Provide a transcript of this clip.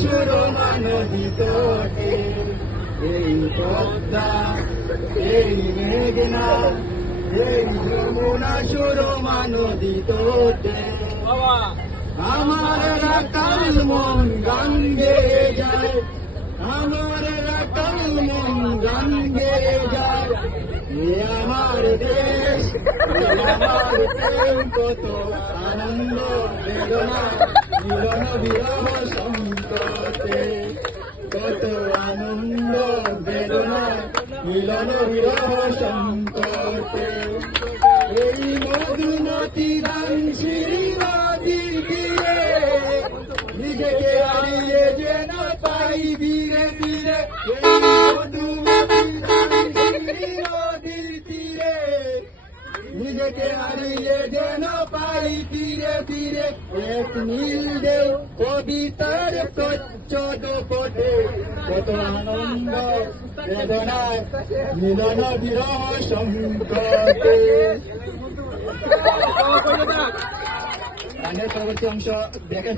সুরমা নদী তটে, এই পদ্মা, এই মেঘনা, এই যমুনা সুরমা নদী তটে। আমার রাখাল মন গান গেয়ে যায়, আমার রাখাল মন গান গেয়ে যায়। এ আমার দেশ, এ আমার প্রেম, কত আনন্দ বেদনা মিলন বিরহ সংকটে, কত আনন্দ বেদনা মিলন বিরহ সংকটে। এই মধুমতি বাংশিরি নদীর তীরে নিজেকে হারিয়ে যেন পাই ধীরে ধীরে। এই মধুমতি বাংশিরি নদীর তীরে নিজেকে হারিয়ে যেন পাই ধীরে ধীরে। এক নীল দেও কবিতার প্রচ্ছদ পথে, কত আনন্দ বেদনায় মিলন বিরহ সংকটে। গানের পরবর্তী অংশ দেখে